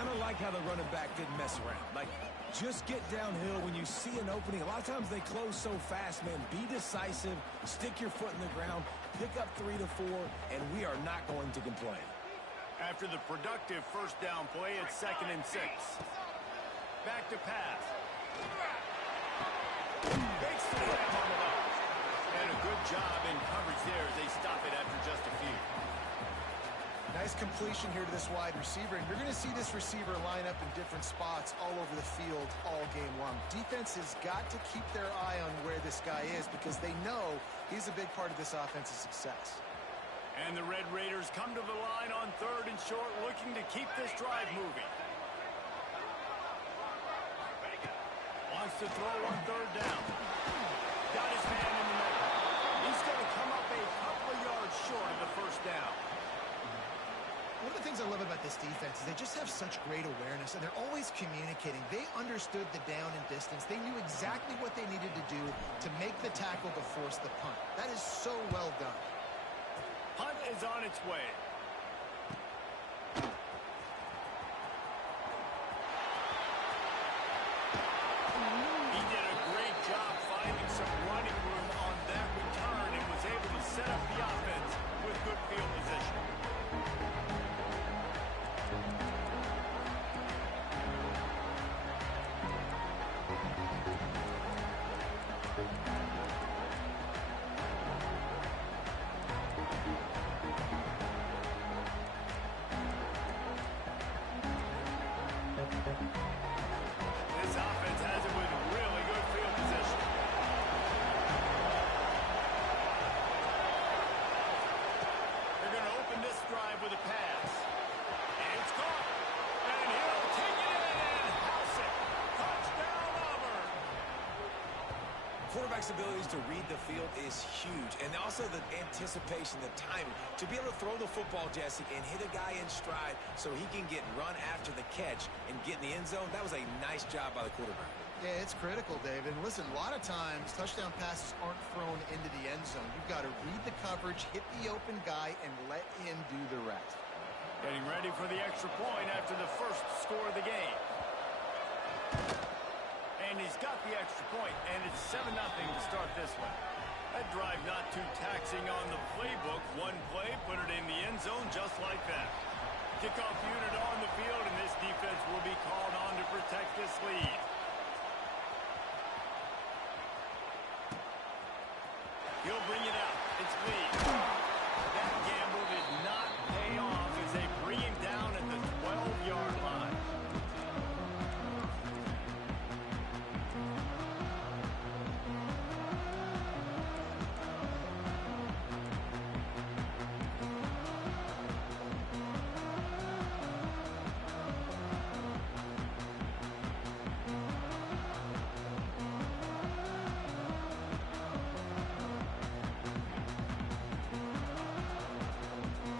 kind of like how the running back didn't mess around. Like, just get downhill when you see an opening. A lot of times they close so fast, man. Be decisive, stick your foot in the ground, pick up 3 to 4, and we are not going to complain. After the productive first down play, it's 2nd and 6. Back to pass. Fakes the ram on the left. And a good job in coverage there as they stop it after just a few. Nice completion here to this wide receiver, and you're going to see this receiver line up in different spots all over the field all game long. Defense has got to keep their eye on where this guy is because they know he's a big part of this offense's success. And the Red Raiders come to the line on 3rd and short, looking to keep this drive moving. Wants to throw on 3rd down. Got his man in the middle. He's going to come up a couple of yards short of the first down. One of the things I love about this defense is they just have such great awareness, and they're always communicating. They understood the down and distance. They knew exactly what they needed to do to make the tackle to force the punt. That is so well done. Punt is on its way. He did a great job finding some running room on that return and was able to set up the offense with good field position. This offense has it with really good field position. They're going to open this drive with a pass. And it's caught. And he'll take it in and house it. Touchdown, Auburn. Quarterback's abilities to read the field is huge, and also the anticipation, the timing. To be able to throw the football, Jesse, and hit a guy in stride so he can get run after the catch and get in the end zone, that was a nice job by the quarterback. Yeah, it's critical, David. And listen, a lot of times touchdown passes aren't thrown into the end zone. You've got to read the coverage, hit the open guy, and let him do the rest. Getting ready for the extra point after the first score of the game. And he's got the extra point, and it's 7-0 to start this one. That drive not too taxing on the playbook. One play, put it in the end zone just like that. Kickoff unit on the field, and this defense will be called on to protect this lead. He'll bring it out. It's lead. That gamble did not pay off as they bring him down at the 12-yard line.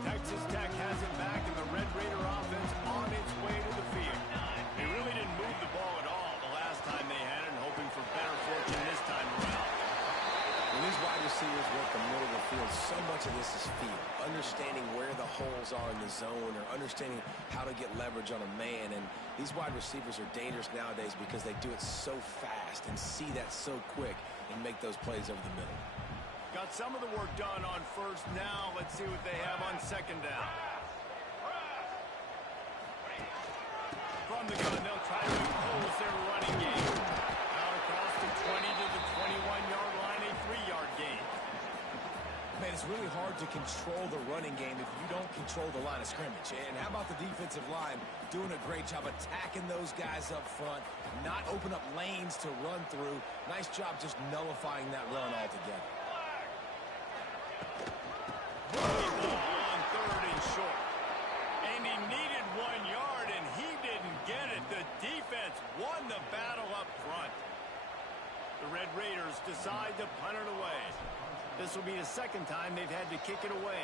Texas Tech has it back, and the Red Raider offense on its way to the field. They really didn't move the ball at all the last time they had it, and hoping for better fortune this time around. When these wide receivers work the middle of the field, so much of this is feel. Understanding where the holes are in the zone or understanding how to get leverage on a man. And these wide receivers are dangerous nowadays because they do it so fast and see that so quick and make those plays over the middle. Got some of the work done on first. Now let's see what they have on second down. From the gun, they'll try to impose their running game. Out across the 20 to the 21-yard line, a 3-yard gain. Man, it's really hard to control the running game if you don't control the line of scrimmage. And how about the defensive line doing a great job attacking those guys up front, not open up lanes to run through. Nice job just nullifying that run altogether. On 3rd and short. And he needed 1 yard, and he didn't get it. The defense won the battle up front. The Red Raiders decide to punt it away. This will be the second time they've had to kick it away.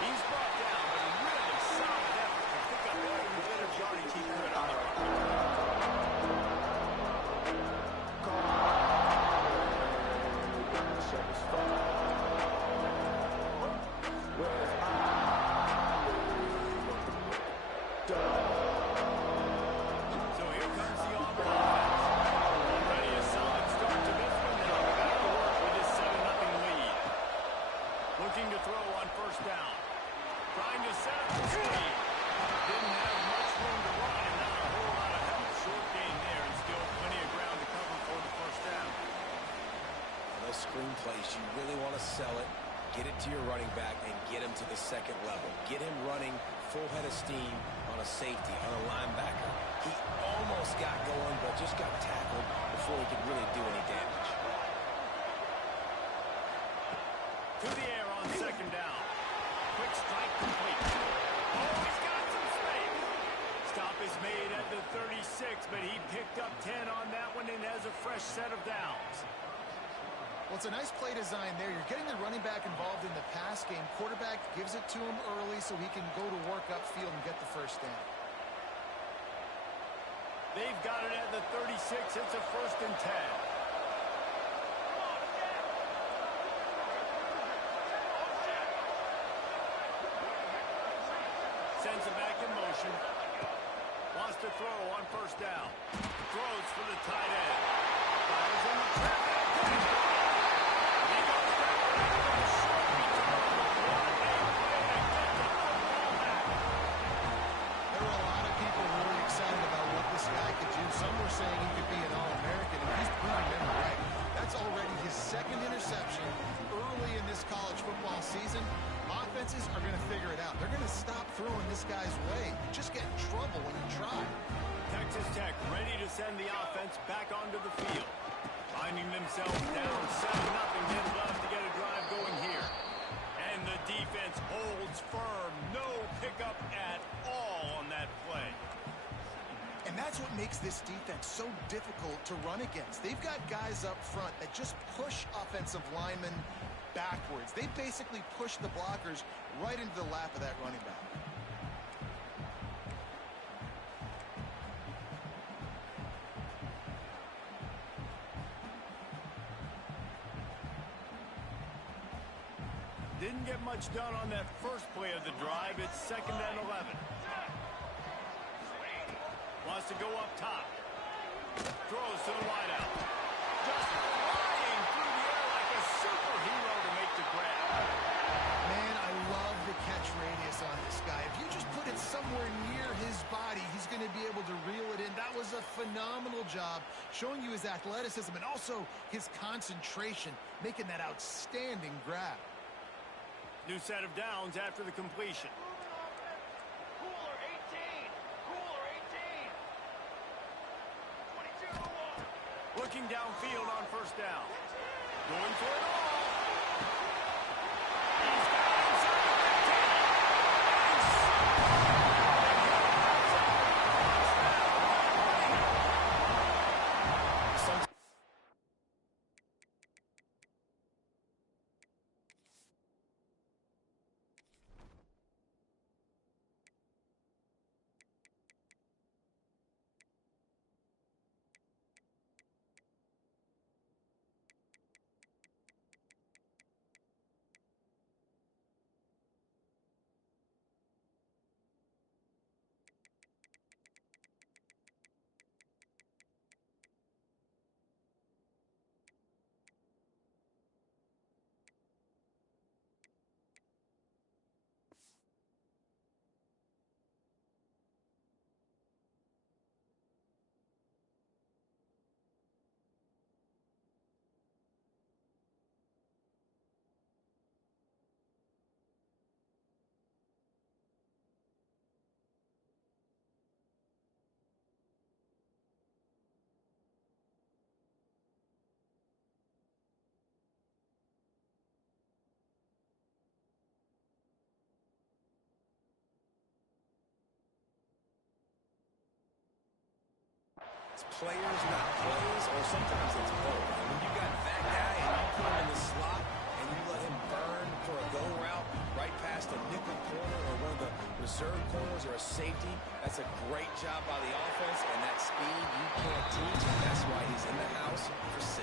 He's brought down, but a really solid effort to pick up every bit of yardage he could on the run. first down. Trying to set up the speed. Didn't have much room to run and not a whole lot of help. Short gain there and still plenty of ground to cover for the first down. Those screen plays, you really want to sell it, get it to your running back, and get him to the second level. Get him running full head of steam on a safety, on a linebacker. He almost got going, but just got tackled before he could really do any damage. To the air on second down. Quick strike complete. Oh, he's got some space. Stop is made at the 36, but he picked up 10 on that one and has a fresh set of downs. Well, it's a nice play design there. You're getting the running back involved in the pass game. Quarterback gives it to him early so he can go to work upfield and get the first down. They've got it at the 36. It's a 1st and 10. Sends it back in motion. Wants to throw on first down. Throws for the tight end. Fires on the trap. He goes down for a short return. What a play to get the football back. There were a lot of people really excited about what this guy could do. Some were saying he could be an All-American, and he's proving them right. That's already his 2nd interception early in this college football season. Offenses are going to figure it out. They're going to stop throwing this guy's way. You just get in trouble when you try. Texas Tech ready to send the offense back onto the field. Finding themselves down 7-0. They'd love to get a drive going here. And the defense holds firm. No pickup at all on that play. And that's what makes this defense so difficult to run against. They've got guys up front that just push offensive linemen backwards. They basically push the blockers right into the lap of that running back. Didn't get much done on that first play of the drive. It's 2nd and 11. Wants to go up top. Throws to the wideout. Just flying through the air like a superhero to make the grab. Man, I love the catch radius on this guy. If you just put it somewhere near his body, he's going to be able to reel it in. That was a phenomenal job, showing you his athleticism and also his concentration, making that outstanding grab. New set of downs after the completion. Cooler 18. Cooler 18. 22-1. Looking downfield on first down. Going for it all. He's got it inside the 15. It's players, not plays, or sometimes it's both. When you got that guy and you put him in the slot and you let him burn for a go route right past a nickel corner or one of the reserve corners or a safety, that's a great job by the offense, and that speed you can't teach, and that's why he's in the house for 6.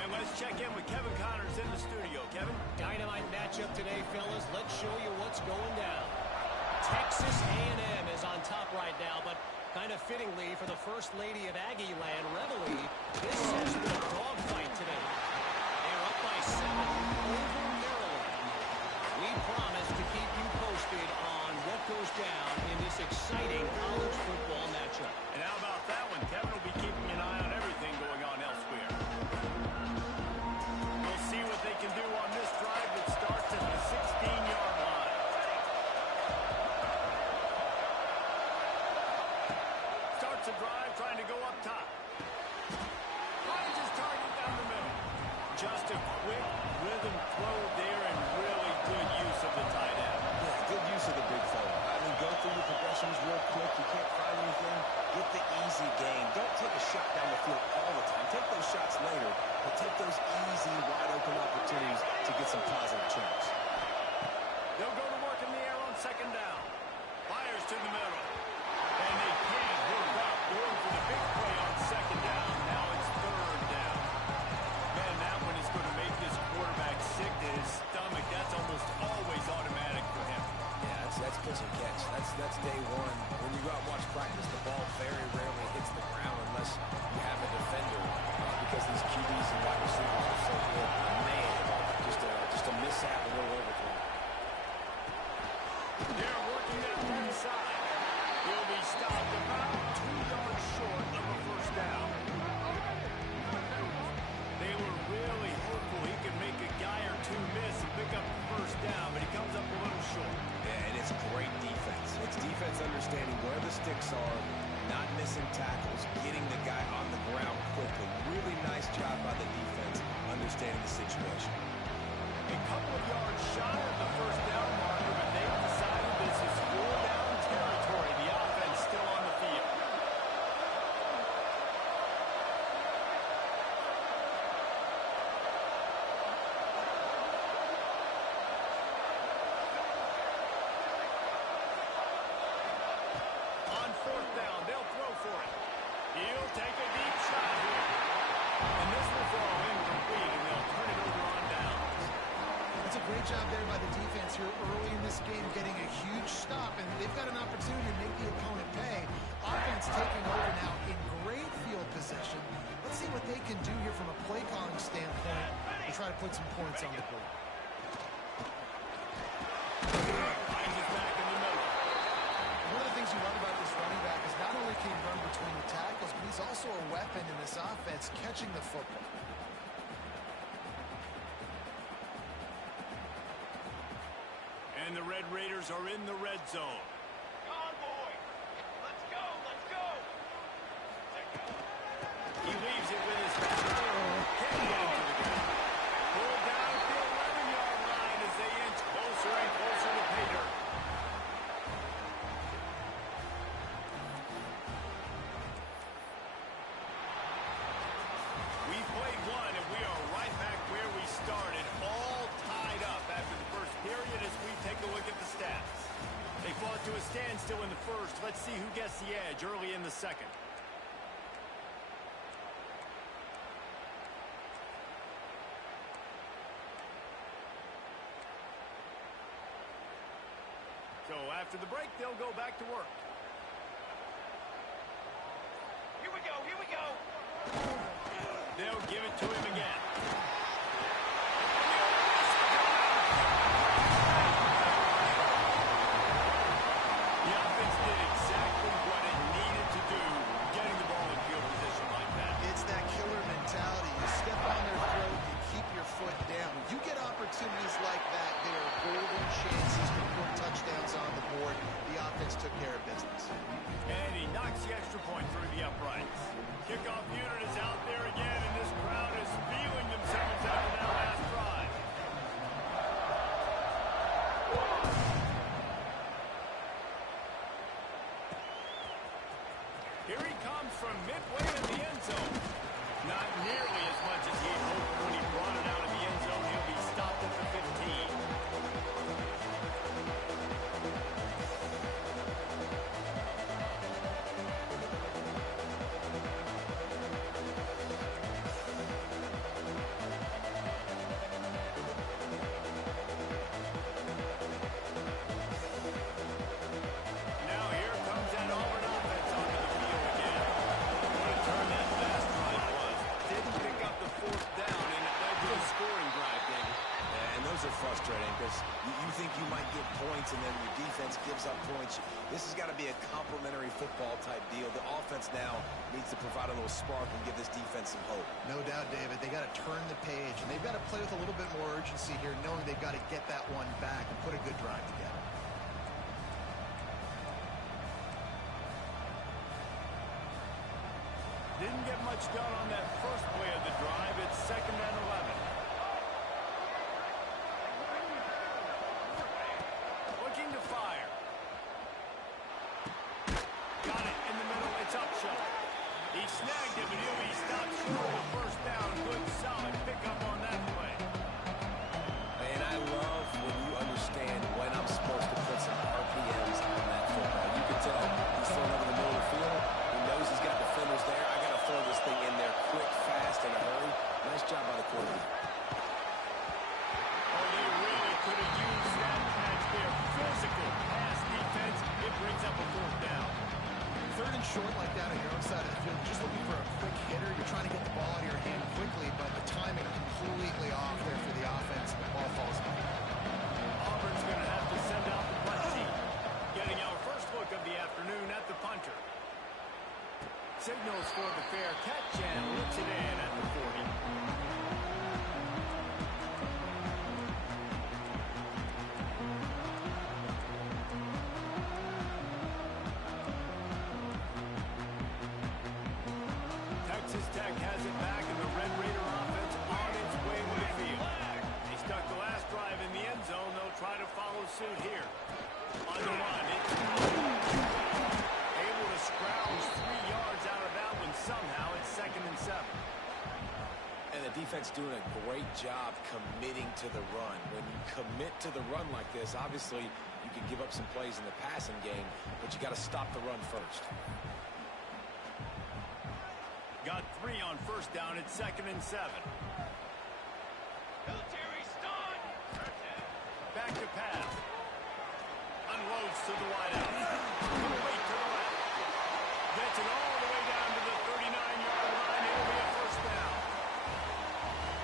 And let's check in with Kevin Connors in the studio. Kevin? Dynamite matchup today, fellas. Let's show you what's going down. Texas A&M is on top right now, but kind of fittingly for the First Lady of Aggie Land, Reveille, this has been a dogfight today. They're up by 7 over Maryland. We promise to keep you posted on what goes down in this exciting college football matchup. And how about that one? Kevin will be keeping an eye on everything going on elsewhere. We'll see what they can do on this drive that starts at the 16-yard line. Starts the drive trying to go up top. Finds his target down the middle. Just a quick rhythm throw there and really good use of the tight end. Yeah, good use of the big fella. I mean, go through your progressions real quick. You can't find anything. Get the easy gain. Don't take a shot down the field all the time. Take those shots later, but take those easy, wide-open opportunities to get some positive turns. They'll go to work in the air on second down. Fires to the middle. And they can't hook up. Going for the big play on second down. Now it's third down. Man, that one is going to make this quarterback sick to his stomach. That's almost always automatic for him. Yeah, that's pitch and catch. That's day one. When you go out and watch practice, the ball very rarely hits the ground unless you have a defender because these QBs and wide receivers are so good. Man, just a mishap, a little overthrow. They're working that right side. He'll be stopped about 2 yards short of a first down. They were really hopeful he could make a guy or two miss and pick up the first down, but he comes up a little short. Yeah, and it's great defense. It's defense understanding where the sticks are, not missing tackles, getting the guy on the ground quickly. Really nice job by the defense understanding the situation. A couple of yards shy of the first down marker, but they've decided this is 4-down territory. The offense still on the field. On fourth down, they'll throw for it. He'll take a deep shot here. And this will fall incomplete, and they'll turn it over on downs. That's a great job there by the defense here early in this game, getting a huge stop, and they've got an opportunity to make the opponent pay. Offense taking over now in great field possession. Let's see what they can do here from a play calling standpoint and try to put some points on the board. Finds it back in the middle. One of the things you love about this running back is not only can he run between the tackles, but he's also a weapon in this offense catching the football. And the Red Raiders are in the red zone. Come on, boys. Let's go. Let's go. He leaves it with his back. Can't get him to the ground. Pulled down at the 11-yard line as they inch closer and closer to pay dirt. We played one, and we are right back where we started, all tied up after the first period as we take a look at the stats. They fought to a standstill in the first. Let's see who gets the edge early in the second. So after the break, they'll go back to work. Here we go. Here we go. They'll give it to him again. The offense did exactly what it needed to do, getting the ball in field position like that. It's that killer mentality. You step on their throat, you keep your foot down. You get opportunities like that, they are golden chances to put touchdowns on the board. The offense took care of business. And he knocks the extra point through the uprights. Kickoff unit is out there again, and this crowd is feeling themselves football type deal. The offense now needs to provide a little spark and give this defense some hope. No doubt, David. They got to turn the page, and they've got to play with a little bit more urgency here, knowing they've got to get that one back and put a good drive together. Didn't get much done on that first play of the drive. It's 2nd and 11. Looking to fire. Got it in the middle. It's Upshaw. He snagged it, but he'll be stopped short of a first down. Good, solid pickup on that play. Man, I love when you understand when I'm supposed to put some RPMs on that football. You can tell he's throwing over the middle of the field. He knows he's got defenders there. I got to throw this thing in there quick, fast, in a hurry. Nice job by the quarterback. Oh, they really could have used that patch there. Physical pass defense. It brings up a 4th down. 3rd and short like that on your own side of the field, just looking for a quick hitter. You're trying to get the ball out of your hand quickly, but the timing completely off there for the offense, and the ball falls out. Auburn's going to have to send out the punt team. Getting our first look of the afternoon at the punter. Signals for the fair catch and looks it in at the 40. Texas Tech has it back, and the Red Raider offense on its way to the field. They stuck the last drive in the end zone. They'll try to follow suit here. On the run, it's able to scrounge 3 yards out of that one somehow. It's 2nd and 7. And the defense doing a great job committing to the run. When you commit to the run like this, obviously you can give up some plays in the passing game, but you got to stop the run first. Got 3 on first down. It's 2nd and 7. Military stun. Back to pass. Unloads to the wideout. Little weight to the left. Gets it all the way down to the 39-yard line. It'll be a first down.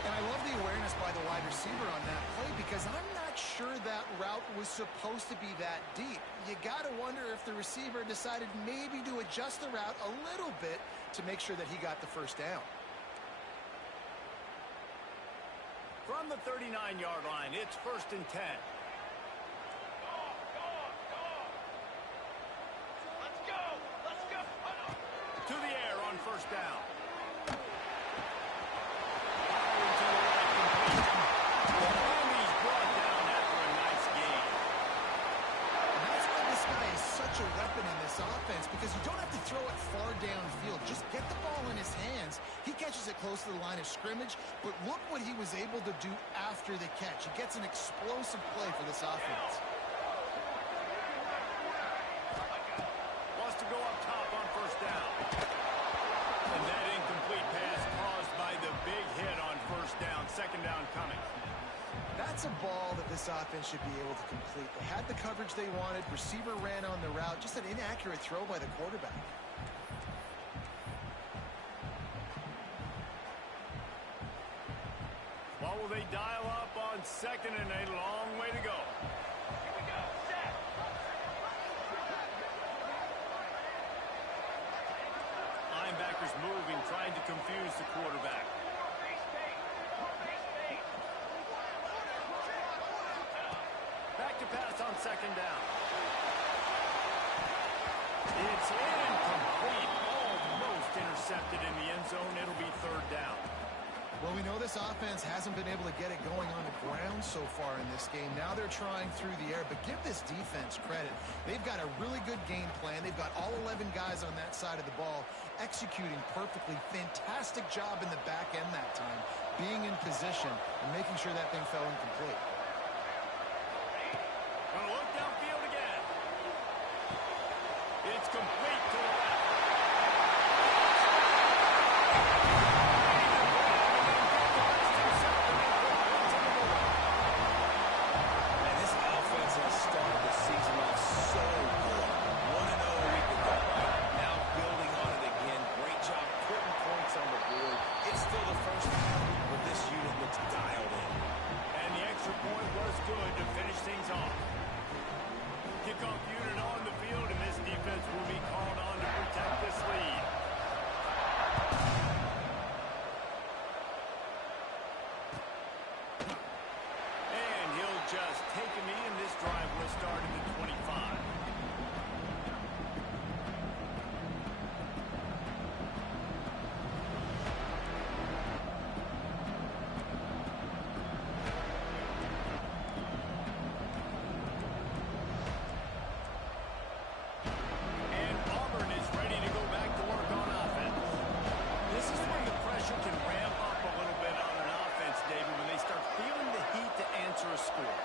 And I love the awareness by the wide receiver on that play, because I'm not sure that route was supposed to be that deep. You got to wonder if the receiver decided maybe to adjust the route a little bit to make sure that he got the first down. From the 39-yard line, it's 1st and 10. Let's go. Let's go. To the air on first down. Firing to the right, complete. And he's brought down after a nice gain. And that's why this guy is such a weapon in this offense, because you don't have to throw it far downfield. Just get the ball in his hands. He catches it close to the line of scrimmage, but look what he was able to do after the catch. He gets an explosive play for this offense. Wants to go up top on first down. And that incomplete pass caused by the big hit on first down. 2nd down coming. That's a ball that this offense should be able to complete. They had the coverage they wanted. Receiver ran on the route. Just an inaccurate throw by the quarterback. What will they dial up on 2nd and a long way to go? Here we go. Set. Linebackers moving, trying to confuse the quarterback. Back to pass on 2nd down. It's incomplete. Almost intercepted in the end zone. It'll be 3rd down. Well, we know this offense hasn't been able to get it going on the ground so far in this game. Now they're trying through the air, but give this defense credit. They've got a really good game plan. They've got all 11 guys on that side of the ball executing perfectly. Fantastic job in the back end that time, being in position and making sure that thing fell incomplete. Gonna look downfield again. It's complete to the left. And this offense has started the season off so good. 1-0 a week ago, right? Now building on it again. Great job putting points on the board. It's still the first half, but this unit looks dialed in. And the extra point pressure can ramp up a little bit on an offense, David, when they start feeling the heat to answer a score.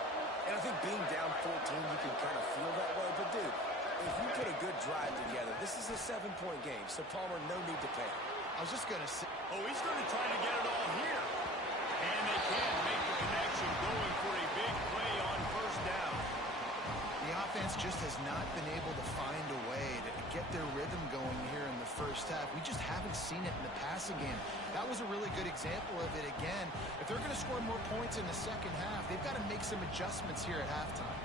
And I think being down 14, you can kind of feel that way. But, dude, if you put a good drive together, this is a 7-point game, so Palmer, no need to panic. I was just going to say... Oh, he's going to try to get it all here. And they can't make the connection, going for a big play on first down. The offense just has not been able to find a way to get their rhythm going here in the first half. We just haven't seen it in the passing game. That was a really good example of it again. If they're going to score more points in the second half, they've got to make some adjustments here at halftime.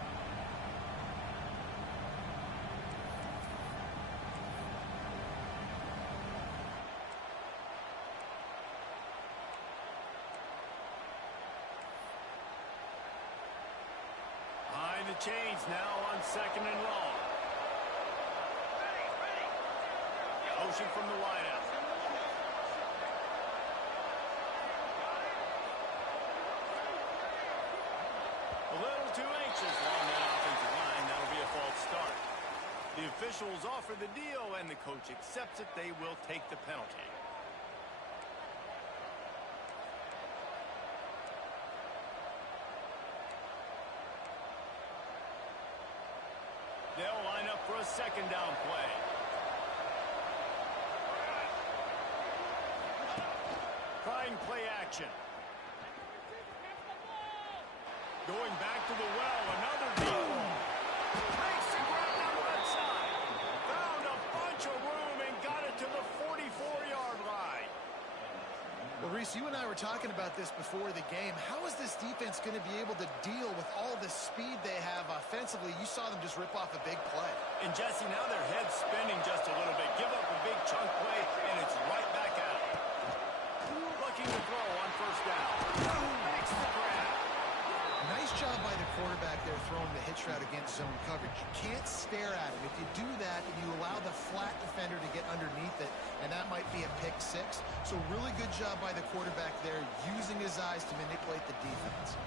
The change now on 2nd and long. Motion from the wideout. A little too anxious along that offensive line. That'll be a false start. The officials offer the deal, and the coach accepts it. They will take the penalty. They'll line up for a 2nd down play. Trying play action. Going back to the well, another deep ball. Makes the grab on the left side. Found a bunch of room and got it to the 44-yard line. Well, Reese, you and I were talking about this before the game. How is this defense going to be able to deal with all the speed they have offensively? You saw them just rip off a big play. And, Jesse, now their head's spinning just a little bit. Give up a big chunk play, and it's right back at them. Looking to throw on first down. Makes the grab. Nice job by the quarterback there throwing the hitch route against zone coverage. You can't stare at him. If you do that, and you allow the flat defender to get underneath it, and that might be a pick six. So really good job by the quarterback there, using his eyes to manipulate the defense.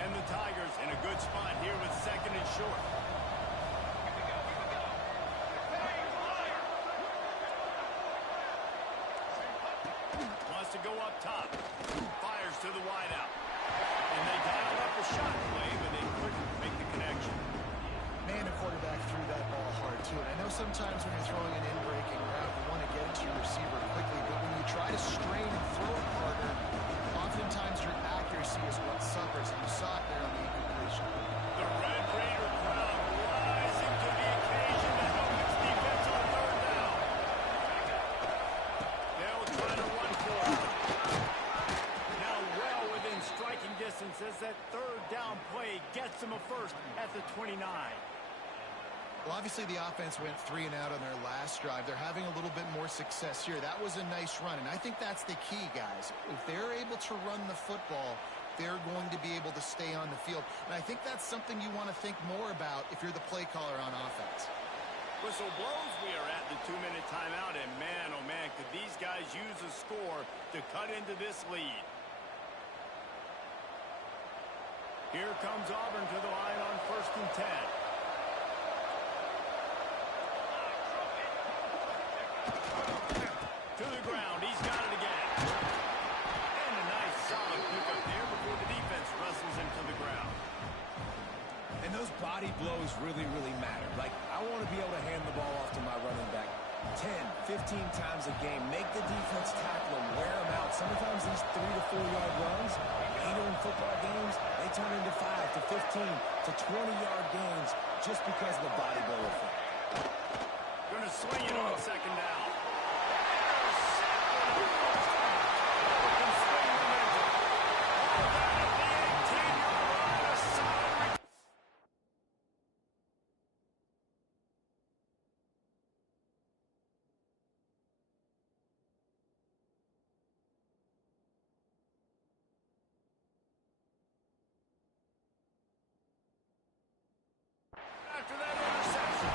And the Tigers in a good spot here with 2nd and short. Wants to go up top. Fires to the wideout. And they dialed up a shot play, but they couldn't make the connection. Man, the quarterback threw that ball hard, too. And I know sometimes when you're throwing an in-breaking route, you want to get it to your receiver quickly, but when you try to strain and throw it harder, oftentimes your accuracy is what suffers, and you saw it there on the incompletion. The Red Raider crowd rising to the occasion to help its defense on 3rd down. They'll try to run for it. Now well within striking distance as that 3rd down play gets them a first at the 29. Well, obviously the offense went 3 and out on their last drive. They're having a little bit more success here. That was a nice run, and I think that's the key, guys. If they're able to run the football, they're going to be able to stay on the field. And I think that's something you want to think more about if you're the play caller on offense. Whistle blows. We are at the 2-minute timeout, and man, oh man, could these guys use a score to cut into this lead. Here comes Auburn to the line on 1st and 10. To the ground. He's got it again. And a nice solid pickup there before the defense wrestles him to the ground. And those body blows really, really matter. Like, I want to be able to hand the ball off to my running back 10, 15 times a game. Make the defense tackle him, wear him out. Sometimes these 3 to 4 yard runs, later in football games, they turn into 5 to 15 to 20-yard gains just because of the body blow effect. Going to swing it on 2nd down. After that interception.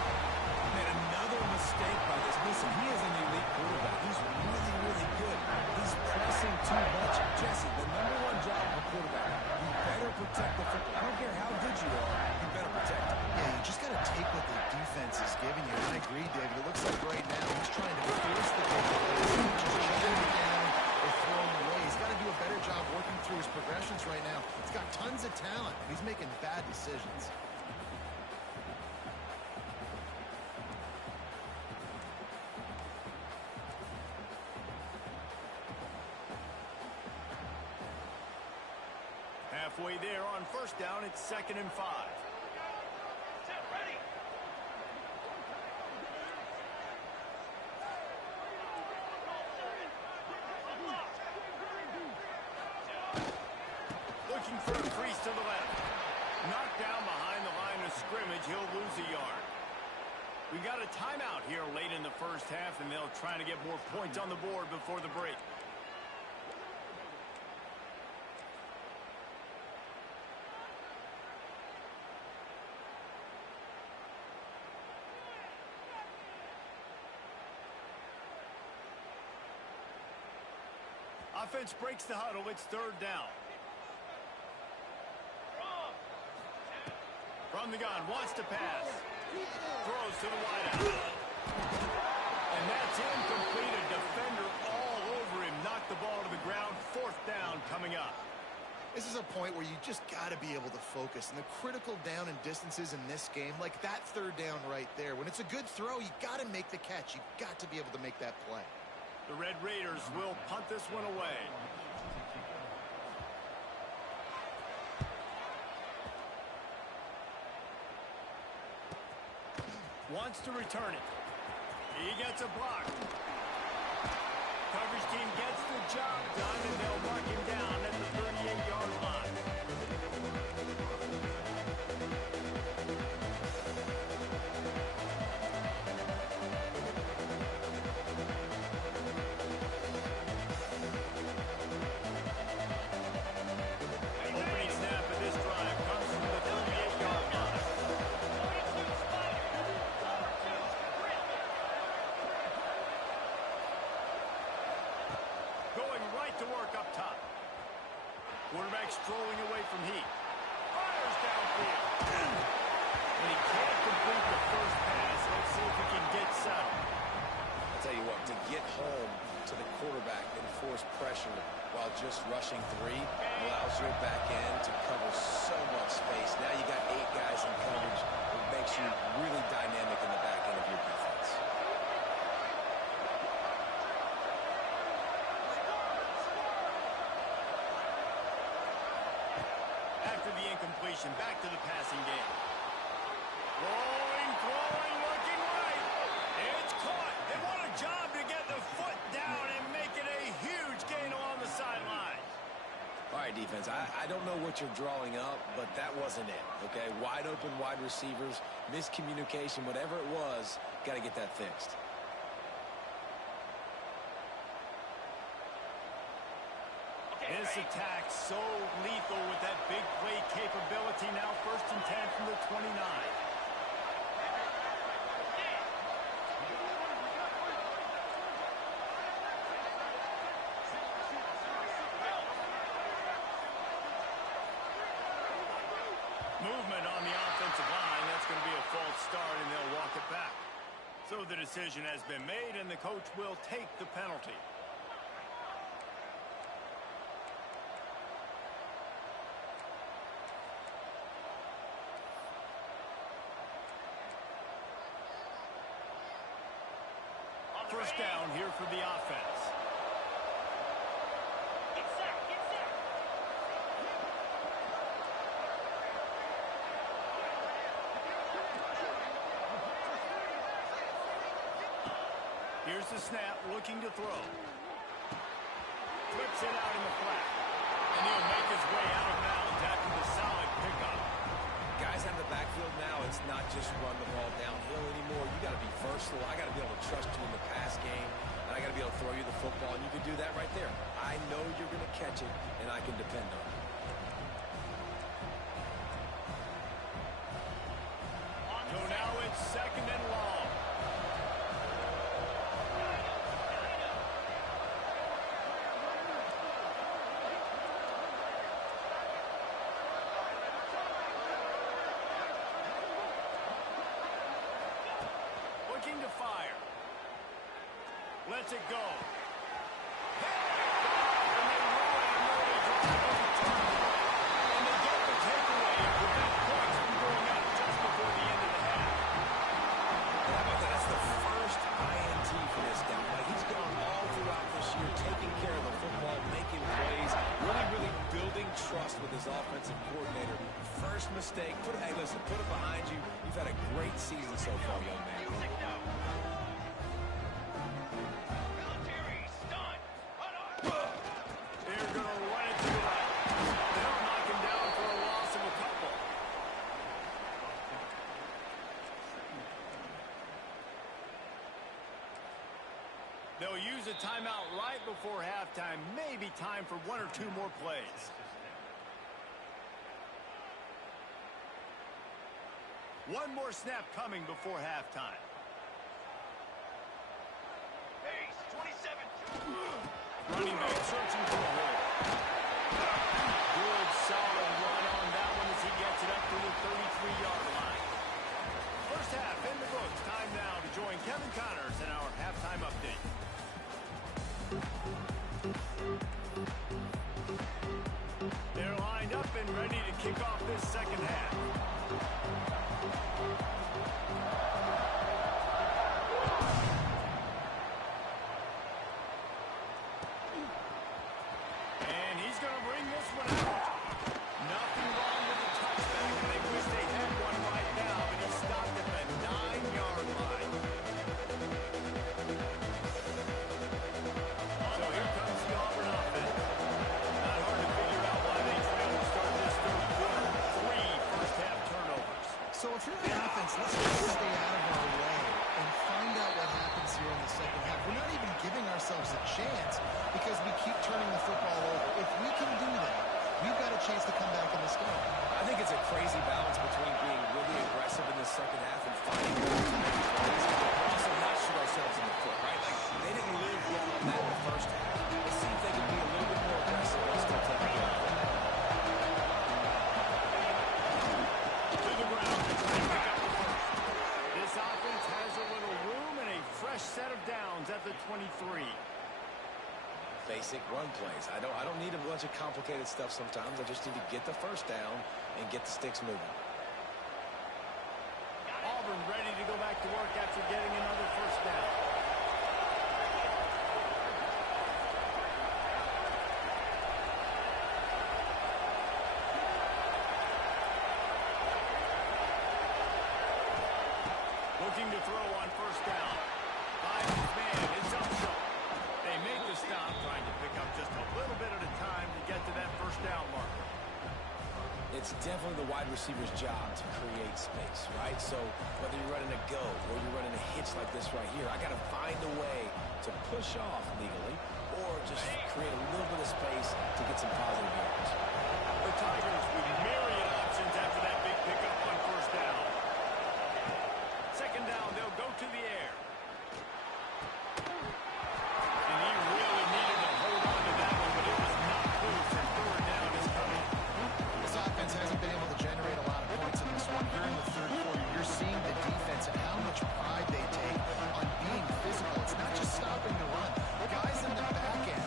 Man, another mistake by this. Listen, he is an elite quarterback. He's really, really good. He's pressing too much. Jesse, the #1 job of a quarterback, you better protect the football. I don't care how good you are, you better protect it. Yeah, you just got to take what the defense is giving you. And I agree, David. It looks like right now he's trying to force the big plays, just juggling talent. He's making bad decisions. Halfway there on first down, it's 2nd and 5. Ready. Looking for a crease to the left. Knocked down behind the line of scrimmage. He'll lose a yard. We got a timeout here late in the first half, and they'll try to get more points on the board before the break. Offense breaks the huddle. It's 3rd down. From the gun, wants to pass. Throws to the wideout. And that's incomplete. A defender all over him. Knocked the ball to the ground. 4th down coming up. This is a point where you just got to be able to focus. And the critical down and distances in this game, like that 3rd down right there. When it's a good throw, you got to make the catch. You've got to be able to make that play. The Red Raiders will punt this one away. Wants to return it. He gets a block. Coverage team gets the job done, and they'll mark him down at the 38-yard line. Opening snap of this drive comes from the 38-yard line. Going right to work up top. Quarterback strolling away from heat. Fires downfield. And he can't complete the first pass. Let's see if he can get settled. I'll tell you what, to get home to the quarterback and force pressure while just rushing 3 allows your back end to cover so much space. Now you got 8 guys in coverage. It makes you really dynamic in the back end of your defense. After the incompletion, back to the passing game. Throwing, looking right. It's caught. They want a job to get the foot down and make it a huge gain along the sideline. All right, defense, I don't know what you're drawing up, but that wasn't it, okay? Wide open wide receivers, miscommunication, whatever it was, got to get that fixed. This attack so lethal with that big play capability. Now 1st and 10 from the 29. Movement on the offensive line. That's going to be a false start, and they'll walk it back. So the decision has been made, and the coach will take the penalty. First down here for the offense. Get set, get set. Here's the snap, looking to throw. Flips it out in the flat. And he'll make his way out of bounds after the solid pickup. Guys out of the backfield now, it's not just run the ball downhill anymore. You got to be versatile. I got to be able to trust you in the pass game, and I got to be able to throw you the football, and you can do that right there. I know you're going to catch it, and I can depend on it. So now it's 2nd and long. Looking to fire. Lets it go. And they roll it, and they drive over top. And they get the trust with his offensive coordinator. First mistake, hey, listen, put it behind you. You've had a great season so far, young man. Music now. Military stunt. They're going to run it to the right. They'll knock him down for a loss of a couple. They'll use a timeout right before halftime. Maybe time for one or two more plays. One more snap coming before halftime. Pace, 27. Running back searching for a hole. Good, solid run on that one as he gets it up to the 33-yard line. First half in the books. Time now to join Kevin Connors in our halftime update. They're lined up and ready to kick off this second half. And he's going to bring this one out. Nothing wrong with the touchback. They wish they had one right now, but he stopped at the 9-yard line. So here comes the Auburn offense. Not hard to figure out why they trail to start this third quarter. 3 first-half turnovers. So if you're the offense, let's just stay out of our way and find out what happens here in the second half. We're not even giving ourselves a chance because we keep turning the football over. If we can do that, we've got a chance to come back in this game. I think it's a crazy balance between being really aggressive in the second half and finding ways to make plays, but also not shoot ourselves in the foot, right? Like, they didn't live well on that in the first half. Let's see if they can be a little bit more aggressive and still take the game. To the ground to try and pick up the first. This offense has a little room and a fresh set of downs at the 23. Basic run plays. I don't need a bunch of complicated stuff sometimes. I just need to get the first down and get the sticks moving. Auburn ready to go back to work after getting another first down. Looking to throw on first down. Finds his man. It's up. They make the stop, trying to pick up just a little bit at a time to get to that first down marker. It's definitely the wide receiver's job to create space, right? So whether you're running a go or you're running a hitch like this right here, I got to find a way to push off legally or just create a little bit of space to get some positive yards. The Tigers with myriad options after that big pickup on first down. Second down, they'll go to the air. And he really needed to hold on to that one, but it was not loose, and third down is coming. This offense hasn't been able to generate a lot of points in this one. Here in the third quarter, you're seeing the defense and how much pride they take on being physical. It's not just stopping the run. Guys in the back end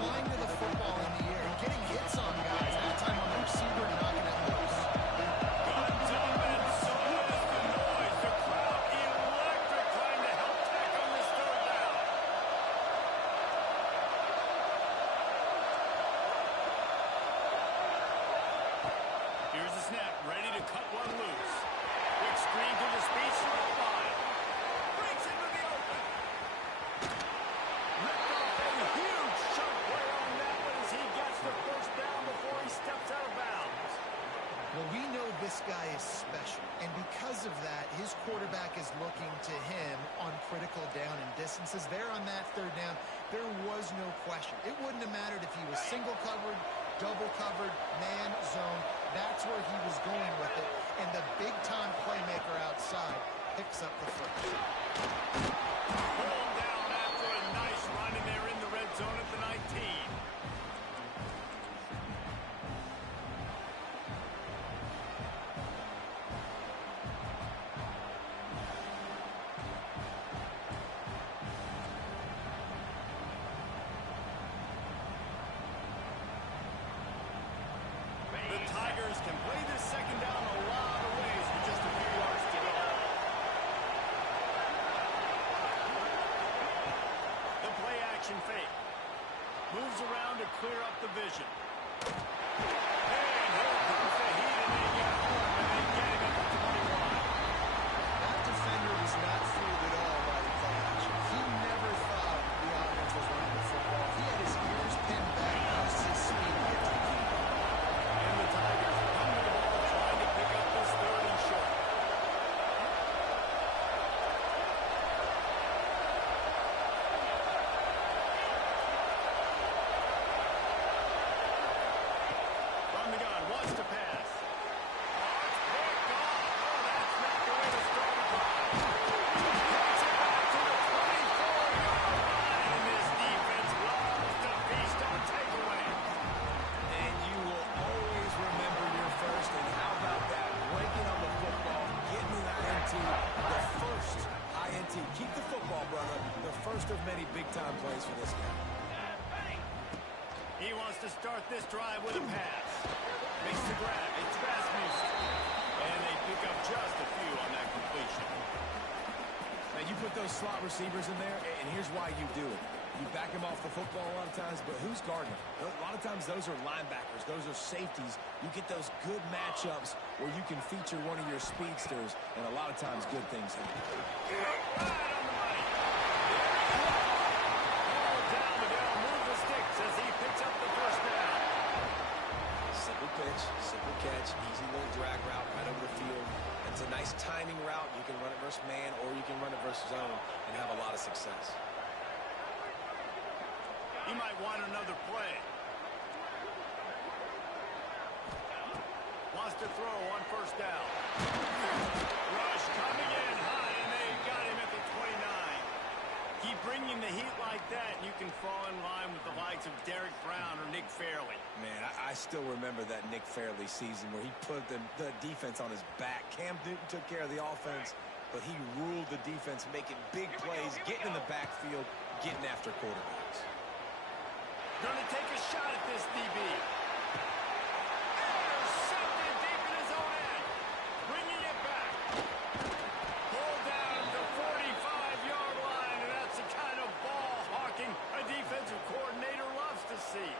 flying to the football in the air, getting hits on guys, that time on the receiver and knocking it loose. Guns up and so is the noise. The crowd electric trying to help tack on this third down. Here's the snap, ready to cut one loose. Quick screen to the speedster line. Breaks into the open. Ripped off a huge chunk play on that one as he gets the first down before he steps out of bounds. Well, we know this guy is special, and because of that, his quarterback is looking to him on critical down and distances. There on that third down, there was no question. It wouldn't have mattered if he was single covered, double covered, man, zone. That's where he was going with it, and the big-time playmaker outside picks up the first. Pulled down after a nice run, and they're in the red zone at the 19. The Tigers can play this second down a lot of ways with just a few yards to go. The play action fake. Moves around to clear up the vision. And here comes the heat, and they get home, and they get him at the 21. That defender was not fooled at all by the play action. He never thought the offense was running the football. He had his ears pinned back, used his speed to get to the keeper. And the Tigers come to the ball, trying to pick up this 3rd and short. From the gun, wants to pass. Oh, it's picked off. Oh, that's not the way to start a drive. Takes it back to the 24-yard line, and this defense loves to feast on takeaways. And you will always remember your first. And how about that? Breaking on the football, getting an INT, the first INT. Keep the football, brother. The first of many big-time plays for this guy. He wants to start this drive with a pass. Makes the grab. It's Rasmussen. And they pick up just a few on that completion. Now, you put those slot receivers in there, and here's why you do it. You back him off the football a lot of times, but who's guarding him? A lot of times those are linebackers. Those are safeties. You get those good matchups where you can feature one of your speedsters, and a lot of times good things happen. Right on the money. Ball down, but they'll move the sticks as he picks up the 1st down. Simple pitch, simple catch, easy little drag route right over the field. It's a nice timing route. You can run it versus man, or you can run it versus zone and have a lot of success. He might want another play. Wants to throw on 1st down. Rush coming in high, and they got him at the 29. Keep bringing the heat like that, and you can fall in line with the likes of Derek Brown or Nick Fairley. Man, I still remember that Nick Fairley season where he put the defense on his back. Cam Newton took care of the offense, but he ruled the defense, making big plays, getting in the backfield, getting after quarterbacks. Going to take a shot at this DB. Intercepted deep in his own end. Bringing it back. Pulled down at the 45-yard line, and that's the kind of ball hawking a defensive coordinator loves to see.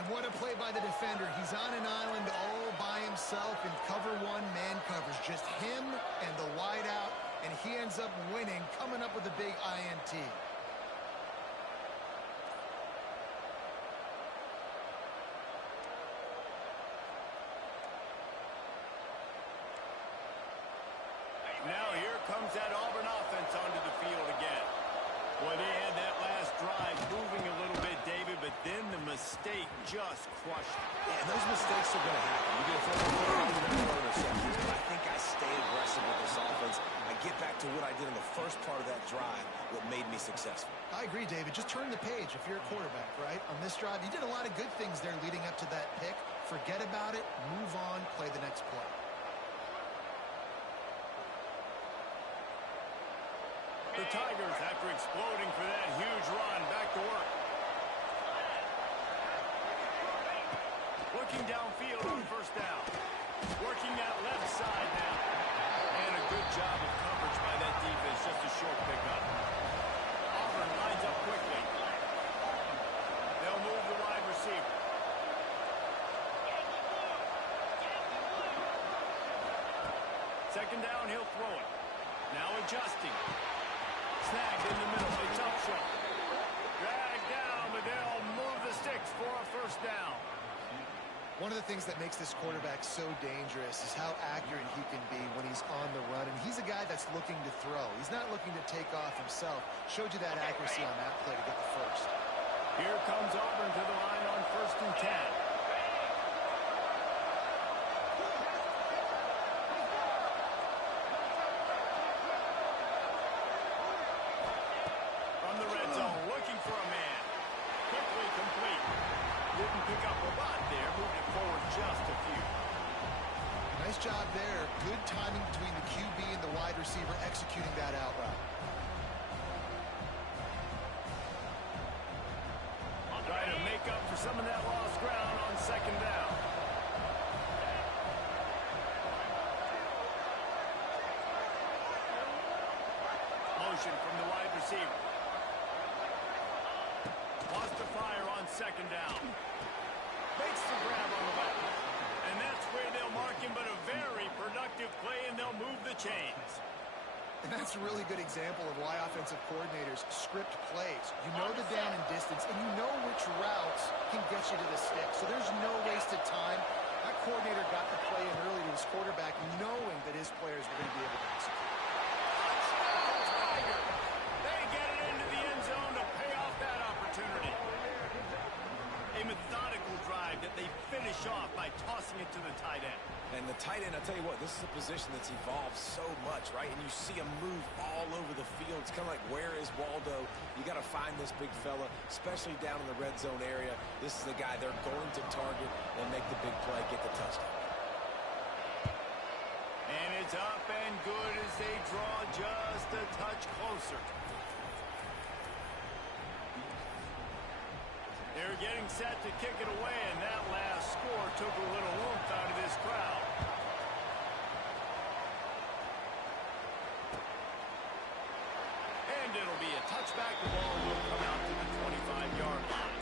And what a play by the defender. He's on an island all by himself in cover 1 man coverage. Just him and the wide out, and he ends up winning, coming up with a big INT. Now here comes that Auburn offense onto the field again. Boy, they had that last drive moving a little bit, David, but then the mistake just crushed it. Yeah, and those mistakes are going to happen. You're going to throw the football, you're going to throw interceptions, but I think I stay aggressive with this offense. I get back to what I did in the first part of that drive, what made me successful. I agree, David. Just turn the page if you're a quarterback, right? On this drive, you did a lot of good things there leading up to that pick. Forget about it, move on, play the next play. The Tigers, after exploding for that huge run, back to work. Looking downfield on 1st down. Working that left side now. And a good job of coverage by that defense. Just a short pickup. Auburn lines up quickly. They'll move the wide receiver. Second down, he'll throw it. Now adjusting. Snagged in the middle. It's Upshaw. Dragged down, but they'll move the sticks for a 1st down. One of the things that makes this quarterback so dangerous is how accurate he can be when he's on the run. And he's a guy that's looking to throw. He's not looking to take off himself. Showed you that accuracy on that play to get the 1st. Here comes Auburn to the line on 1st and 10. From the red zone, looking for a man. Quickly complete. Didn't pick up a lot there, moving it forward just a few. Nice job there. Good timing between the QB and the wide receiver executing that out route. Trying to make up for some of that lost ground on 2nd down. Motion from the wide receiver. Wants to fire on 2nd down. Makes the grab on the left. And that's where they'll mark him, but a very productive play, and they'll move the chains. And that's a really good example of why offensive coordinators script plays. You know the down and distance, and you know which routes can get you to the stick. So there's no wasted time. That coordinator got the play in early to his quarterback, knowing that his players were going to be able to execute. They get it into the end zone to pay off that opportunity. A methodical drive that they finish off by tossing it to the tight end. And the tight end, I'll tell you what, this is a position that's evolved so much, right? And you see him move all over the field. It's kind of like, where is Waldo? You got to find this big fella, especially down in the red zone area. This is the guy they're going to target and make the big play, get the touchdown. And it's up and good as they draw just a touch closer. They're getting set to kick it away, and that last score took a little oomph out of this crowd. And it'll be a touchback. The ball will come out to the 25-yard line.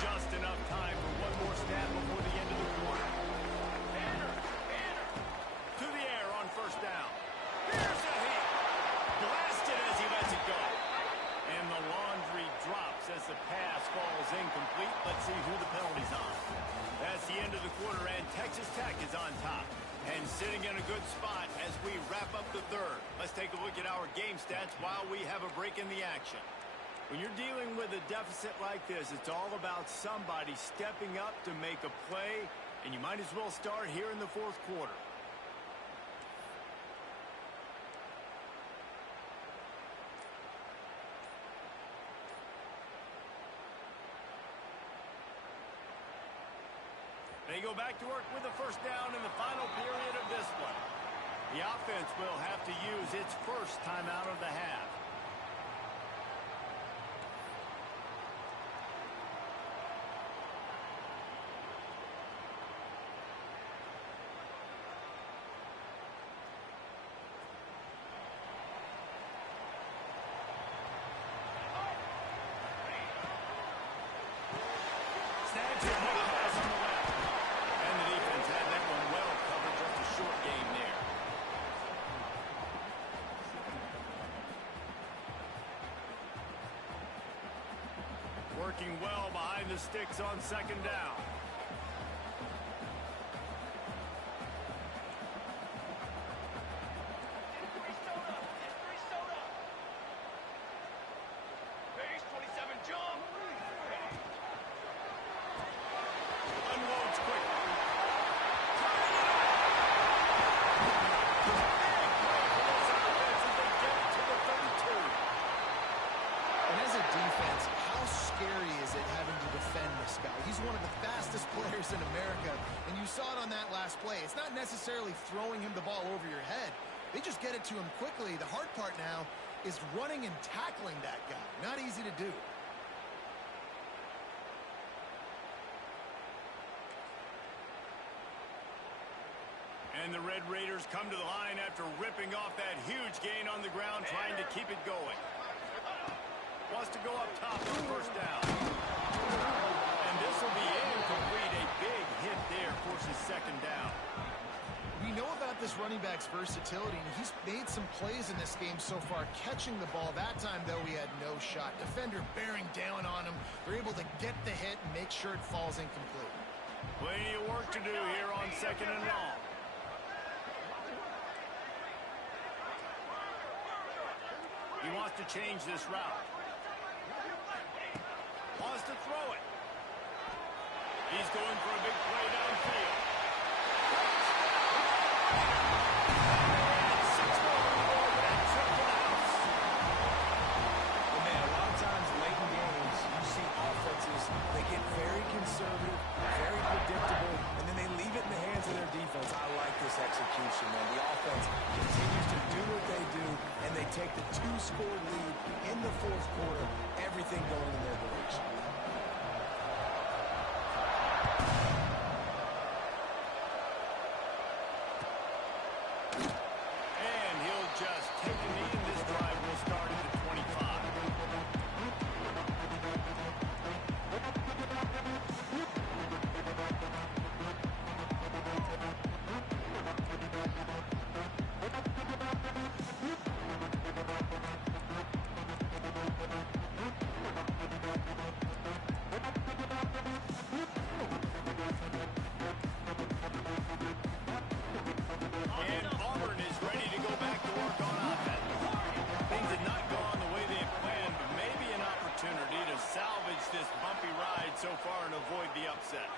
Just enough time for one more snap before the end of the quarter. To the air on first down. Here's a hit. Blasted as he lets it go. And the laundry drops as the pass falls incomplete. Let's see who the penalty's on. That's the end of the quarter, and Texas Tech is on top. And sitting in a good spot as we wrap up the third. Let's take a look at our game stats while we have a break in the action. When you're dealing with a deficit like this, it's all about somebody stepping up to make a play, and you might as well start here in the fourth quarter. They go back to work with the first down in the final period of this one. The offense will have to use its first timeout of the half. Snags it, quick pass on the left. And the defense had that one well covered, just a short game there. Working well behind the sticks on second down. Base 27 jump. Unloads quickly. And as a defense, how scary is it having to defend this guy? He's one of the fastest players in America, and you saw it on that last play. It's not necessarily throwing him the ball over your head. They just get it to him quickly. The hard part now is running and tackling that guy. Not easy to do. And the Red Raiders come to the line after ripping off that huge gain on the ground, trying to keep it going. Wants to go up top for first down. And this will be incomplete. A big hit there forces second down. We know about this running back's versatility, and he's made some plays in this game so far, catching the ball. That time, though, he had no shot. Defender bearing down on him. They're able to get the hit and make sure it falls incomplete. Plenty of work to do here on second and long. He wants to change this route. Wants to throw it. He's going for a big play downfield. Well, man, a lot of times late in games, you see offenses, they get very conservative, very predictable, and then they leave it in the hands of their defense. I like this execution, man. The offense continues to do what they do, and they take the 2-score lead in the fourth quarter. Everything going in their direction. And he'll just take a knee, and this drive will start at the 25. And Auburn is ready to go back to work on offense. Things had not gone the way they had planned, but maybe an opportunity to salvage this bumpy ride so far and avoid the upset.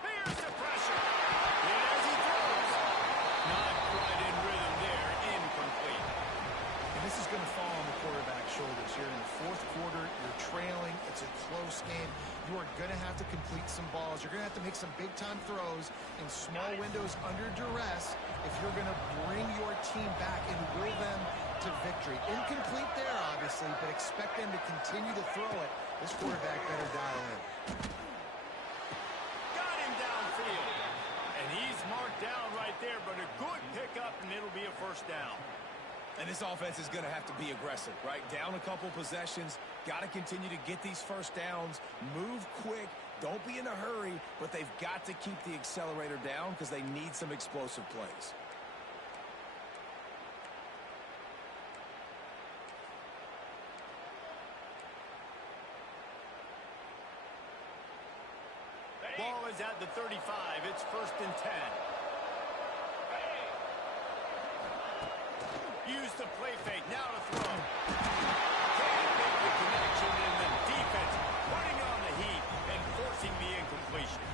Here's the pressure. And as he throws, not quite in rhythm there, incomplete. And this is going to fall on the quarterback's shoulders here in the fourth quarter. You're trailing. It's a close game. You are going to have to complete some balls. You're going to have to make some big-time throws in small windows under duress if you're going to bring your team back and will them to victory. Incomplete there, obviously, but expect them to continue to throw it. This quarterback better dial in. Got him downfield. And he's marked down right there, but a good pickup, and it'll be a first down. And this offense is going to have to be aggressive, right? Down a couple possessions, got to continue to get these first downs, move quick, don't be in a hurry, but they've got to keep the accelerator down because they need some explosive plays. Ball is at the 35. It's 1st and 10. Use the play fake. Now to throw. Can't make the connection, and the defense putting on the heat and forcing the incompletion.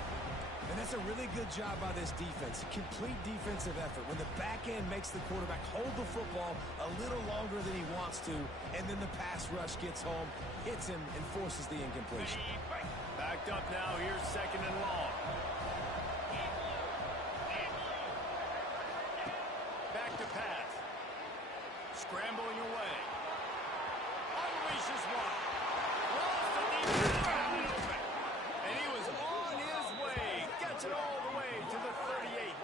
And that's a really good job by this defense. Complete defensive effort. When the back end makes the quarterback hold the football a little longer than he wants to, and then the pass rush gets home, hits him, and forces the incompletion. Backed up now. Here's 2nd and long. Back to pass. Scrambling away. Unleashes one. Lost the defense. Got it open. And he was on his way. Gets it all the way to the 38.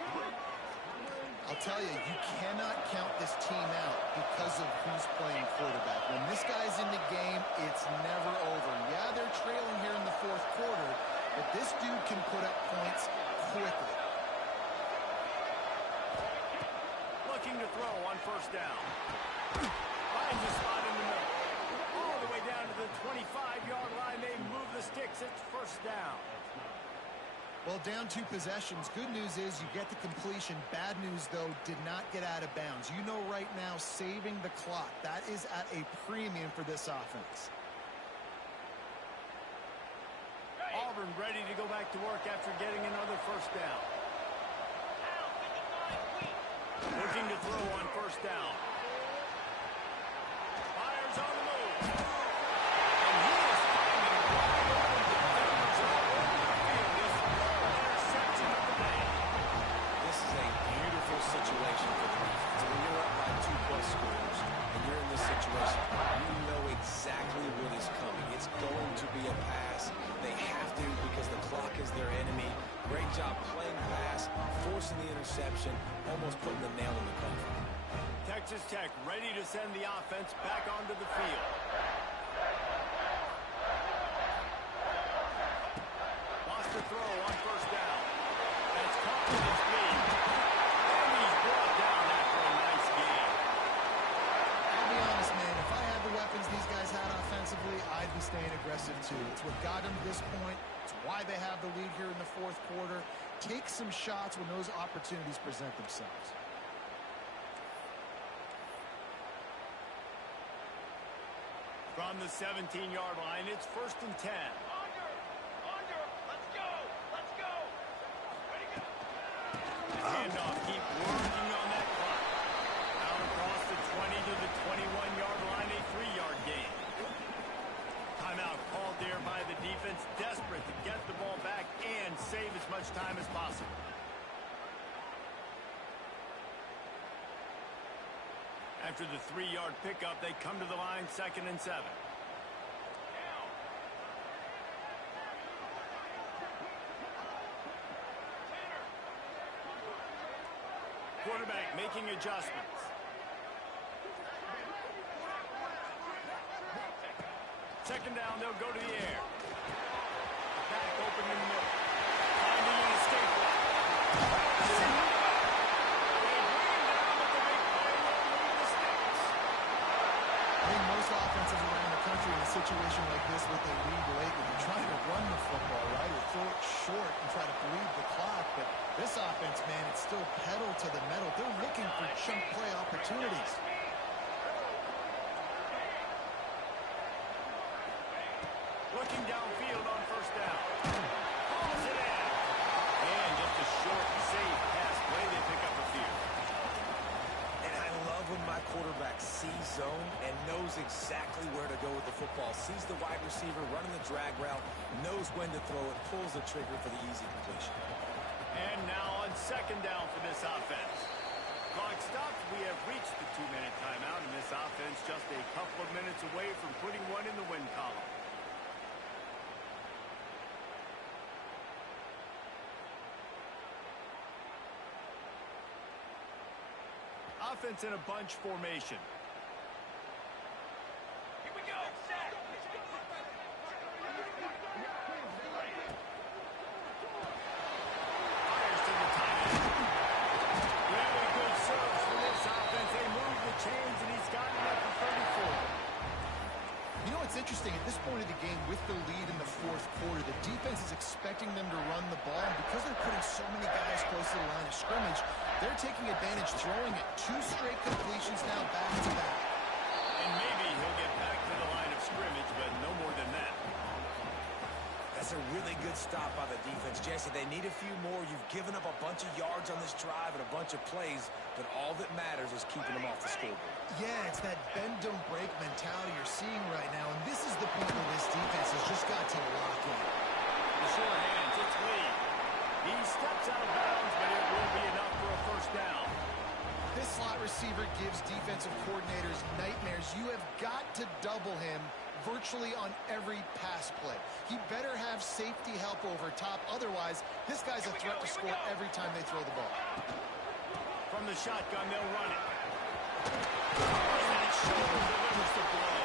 I'll tell you, you cannot count this team out because of who's playing quarterback. When this guy's in the game, it's never over. Yeah, they're trailing here in the fourth quarter, but this dude can put up points quickly. Looking to throw on 1st down. Finds a spot in the middle. All the way down to the 25-yard line. They move the sticks. It's 1st down. Well, down 2 possessions. Good news is you get the completion. Bad news, though, did not get out of bounds. You know right now, saving the clock. That is at a premium for this offense. Auburn ready to go back to work after getting another 1st down. Looking to throw on 1st down. Fires on the move. And he is finding wide open defenders all over the field. This interception of the day. This is a beautiful situation for the defense. When you're up by 2+ scores and you're in this situation, you know exactly what is coming. It's going to be a pass. They have to because the clock is their enemy. Great job playing pass, forcing the interception, almost putting the nail in the coffin. Texas Tech ready to send the offense back onto the field. Lost the throw on 1st down. That's caught with his feet. And he's brought down after a nice game. I'll be honest, man. If I had the weapons these guys had offensively, I'd be staying aggressive too. It's what got them to this point. It's why they have the lead here in the fourth quarter. Take some shots when those opportunities present themselves. From the 17-yard line, it's 1st and 10. Under. Let's go. Let's go. Way to go. Handoff, keep working on that clock. Out across the 20 to the 21-yard line, a 3-yard gain. Timeout called there by the defense, desperate to get the ball back and save as much time as possible. After the 3-yard pickup, they come to the line 2nd and 7. Quarterback making adjustments. Second down, they'll go to the air. Back open in the middle. Finding an escape route. They bring him down with the big play. They'll move the sticks. I think most offenses around the country in a situation like this with a lead late would be trying to run the football, right? Or throw it short and try to bleed the clock. But this offense, man, it's still pedal to the metal. They're looking for chunk play opportunities. Looking downfield on first down. Pulls it in. And just a short, safe pass play. They pick up a few. And I love when my quarterback sees zone and knows exactly where to go with the football. Sees the wide receiver running the drag route, knows when to throw it, pulls the trigger for the easy completion. And now on second down for this offense. Clock stopped. We have reached the 2-minute timeout, and this offense just a couple of minutes away from putting one in the win column. Offense in a bunch formation. Here we go. Set. Fires to the tight end. Really good serves for this offense. They move the chains, and he's gotten it up to 34. You know, it's interesting. At this point of the game, with the lead in the fourth quarter, the defense is expecting them to run the ball. And because they're putting so many guys close to the line of scrimmage, they're taking advantage, throwing it. 2 straight completions now back-to-back. And maybe he'll get back to the line of scrimmage, but no more than that. That's a really good stop by the defense. Jesse, they need a few more. You've given up a bunch of yards on this drive and a bunch of plays, but all that matters is keeping them off the scoreboard. Yeah, it's that bend-don't-break mentality you're seeing right now, and this is the point where this defense has just got to lock in. The sure hands, it's Lee. He steps out of bounds, but it will be enough for a first down. This slot receiver gives defensive coordinators nightmares. You have got to double him virtually on every pass play. He better have safety help over top. Otherwise, this guy's a threat to score every time they throw the ball. From the shotgun, they'll run it. That shoulder delivers the blow.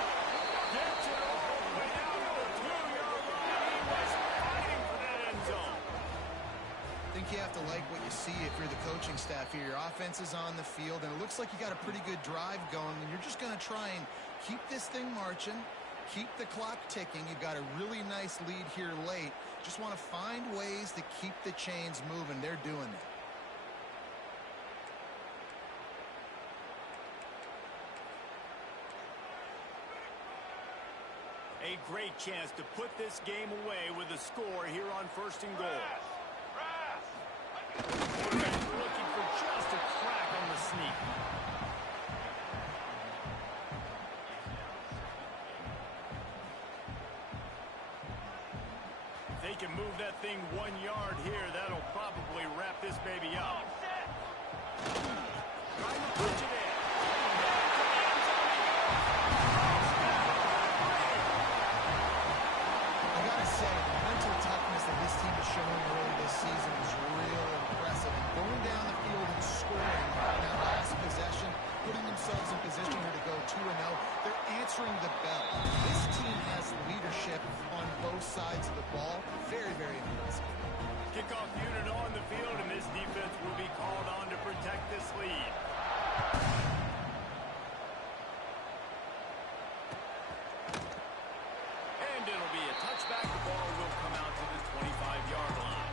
Gets it all the way down to the 2-yard line. He was fighting for that end zone. I think you have to like what you see if you're the coaching staff here. Your offense is on the field, and it looks like you got a pretty good drive going, and you're just going to try and keep this thing marching, keep the clock ticking. You've got a really nice lead here late. Just want to find ways to keep the chains moving. They're doing it. A great chance to put this game away with a score here on 1st and goal. Quarterback looking for just a crack on the sneak. If they can move that thing 1 yard here, that'll probably wrap this baby up. Trying to push it in. This team is showing early this season is real impressive. And going down the field and scoring on that last possession, putting themselves in position here to go 2-0. They're answering the bell. This team has leadership on both sides of the ball. Very, very impressive. Kickoff unit on the field, and this defense will be called on to protect this lead. And it'll be a touchback. The ball will come out to the 25-yard line.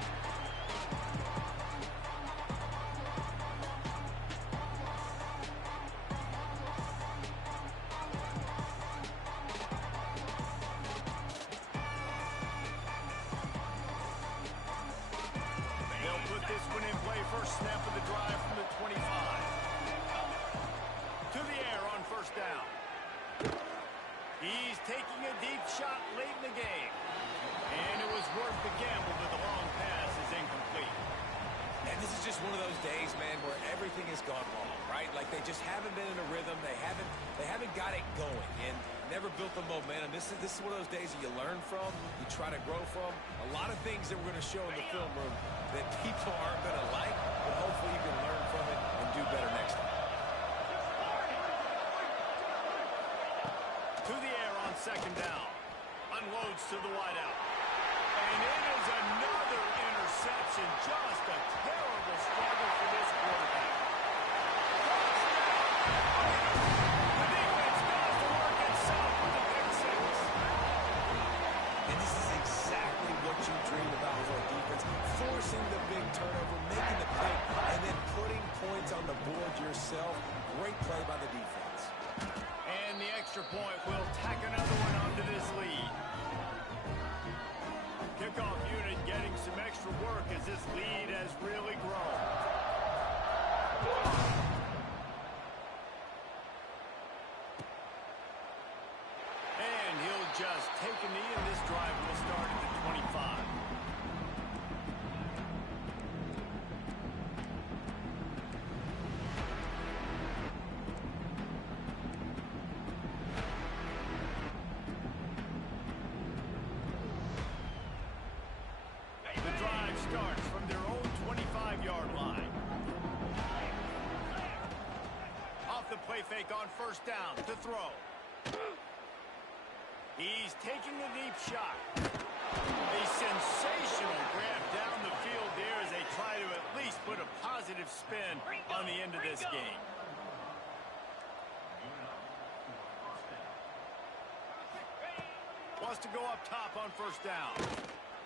They'll put this one in play. First snap of the drive from the 25. To the air on first down. He's taking a deep shot late in the game. And it was worth the gamble, but the long pass is incomplete. And this is just one of those days, man, where everything has gone wrong, right? Like they just haven't been in a rhythm. They haven't got it going and never built the momentum. This is one of those days that you learn from, you try to grow from. A lot of things that we're going to show in the film room that people aren't going to like, but hopefully you can learn from it and do better next time. To the air on second down. Unloads to the wideout. And it is another interception. Just a terrible struggle for this quarterback. The defense does the work itself with the pick six. And this is exactly what you dream about for a defense. Forcing the big turnover, making the pick, and then putting points on the board yourself. Great play by the defense. And the extra point will tack another one onto this lead. Kickoff unit getting some extra work as this lead has really grown. And he'll just take a knee, and this drive will start at the 25. The drive starts from their own 25-yard line. Off the play fake on first down to throw. He's taking the deep shot. A sensational grab down the field there as they try to at least put a positive spin on the end of this game. Wants to go up top on first down.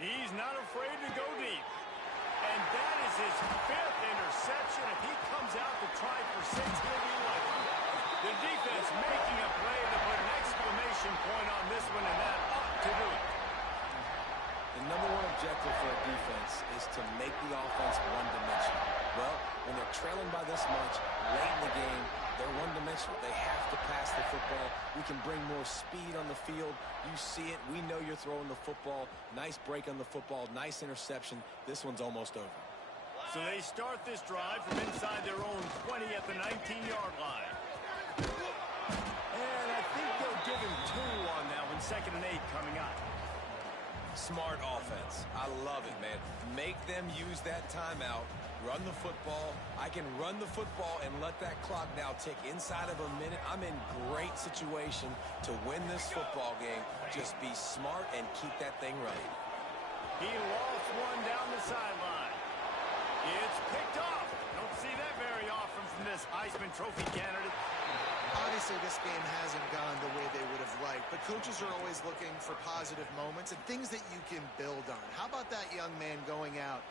He's not afraid to go deep. And that is his 5th interception. If he comes out to try for 6, he'll be lucky. The defense making a play to put an exclamation point on this one, and that ought to do it. The number one objective for a defense is to make the offense one-dimensional. Well, when they're trailing by this much, late in the game, they're one-dimensional. They have to pass the football. We can bring more speed on the field. You see it. We know you're throwing the football. Nice break on the football. Nice interception. This one's almost over. So they start this drive from inside their own 20 at the 19-yard line. And I think they'll give him 2 on that one. 2nd and 8 coming up. Smart offense. I love it, man. Make them use that timeout. Run the football. I can run the football and let that clock now tick inside of a minute. I'm in great situation to win this football game. Just be smart and keep that thing running. He lost one down the sideline. It's picked off. Don't see that very often from this Heisman Trophy candidate. Obviously, this game hasn't gone the way they would have liked, but coaches are always looking for positive moments and things that you can build on. How about that young man going out,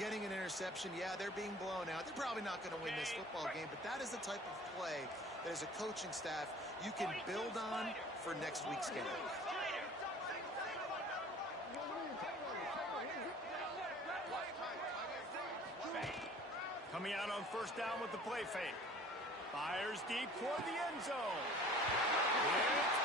getting an interception? Yeah, they're being blown out. They're probably not going to win this football game, but that is the type of play that as a coaching staff you can build on for next week's game. Coming out on first down with the play fake. Fires deep toward the end zone. It's